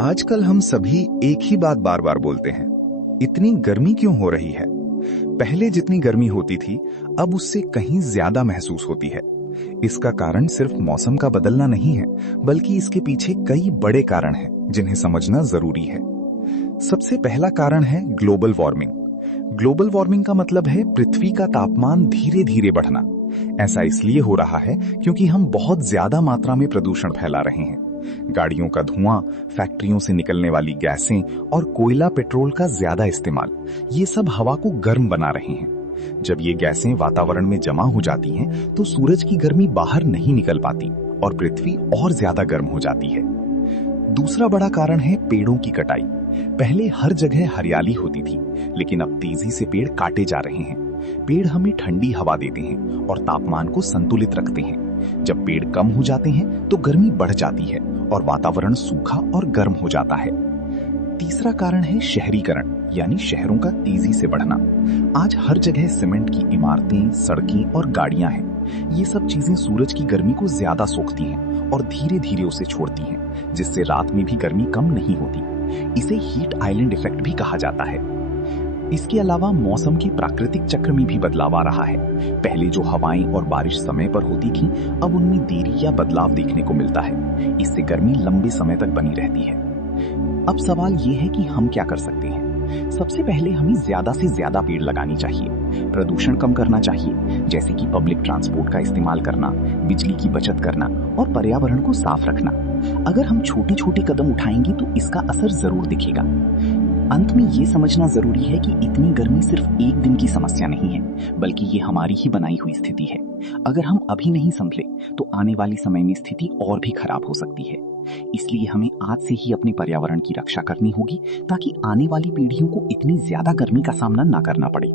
आजकल हम सभी एक ही बात बार बार बोलते हैं, इतनी गर्मी क्यों हो रही है। पहले जितनी गर्मी होती थी अब उससे कहीं ज्यादा महसूस होती है। इसका कारण सिर्फ मौसम का बदलना नहीं है, बल्कि इसके पीछे कई बड़े कारण हैं जिन्हें समझना जरूरी है। सबसे पहला कारण है ग्लोबल वार्मिंग। ग्लोबल वार्मिंग का मतलब है पृथ्वी का तापमान धीरे धीरे बढ़ना। ऐसा इसलिए हो रहा है क्योंकि हम बहुत ज्यादा मात्रा में प्रदूषण फैला रहे हैं। गाड़ियों का धुआं, फैक्ट्रियों से निकलने वाली गैसें और कोयला पेट्रोल का ज्यादा इस्तेमाल, ये सब हवा को गर्म बना रहे हैं। जब ये गैसें वातावरण में जमा हो जाती हैं, तो सूरज की गर्मी बाहर नहीं निकल पाती और पृथ्वी और ज्यादा गर्म हो जाती है। दूसरा बड़ा कारण है पेड़ों की कटाई। पहले हर जगह हरियाली होती थी, लेकिन अब तेजी से पेड़ काटे जा रहे हैं। पेड़ हमें ठंडी हवा देते हैं और तापमान को संतुलित रखते हैं। जब पेड़ कम हो जाते हैं तो गर्मी बढ़ जाती है और वातावरण सूखा और गर्म हो जाता है। तीसरा कारण है शहरीकरण, यानी शहरों का तेजी से बढ़ना। आज हर जगह सीमेंट की इमारतें, सड़कें और गाड़ियां हैं। ये सब चीजें सूरज की गर्मी को ज्यादा सोखती हैं और धीरे धीरे उसे छोड़ती हैं, जिससे रात में भी गर्मी कम नहीं होती। इसे हीट आइलैंड इफेक्ट भी कहा जाता है। इसके अलावा मौसम के प्राकृतिक चक्र में भी बदलाव आ रहा है। पहले जो हवाएं और बारिश समय पर होती थी, अब उनमें देरी या बदलाव देखने को मिलता है। इससे गर्मी लंबे समय तक बनी रहती है। अब सवाल ये है कि हम क्या कर सकते हैं। सबसे पहले हमें ज्यादा से ज्यादा पेड़ लगानी चाहिए। प्रदूषण कम करना चाहिए, जैसे कि पब्लिक ट्रांसपोर्ट का इस्तेमाल करना, बिजली की बचत करना और पर्यावरण को साफ रखना। अगर हम छोटे छोटे कदम उठाएंगे तो इसका असर जरूर दिखेगा। अंत में ये समझना जरूरी है कि इतनी गर्मी सिर्फ एक दिन की समस्या नहीं है, बल्कि ये हमारी ही बनाई हुई स्थिति है। अगर हम अभी नहीं संभले तो आने वाले समय में स्थिति और भी खराब हो सकती है। इसलिए हमें आज से ही अपने पर्यावरण की रक्षा करनी होगी, ताकि आने वाली पीढ़ियों को इतनी ज्यादा गर्मी का सामना ना करना पड़े।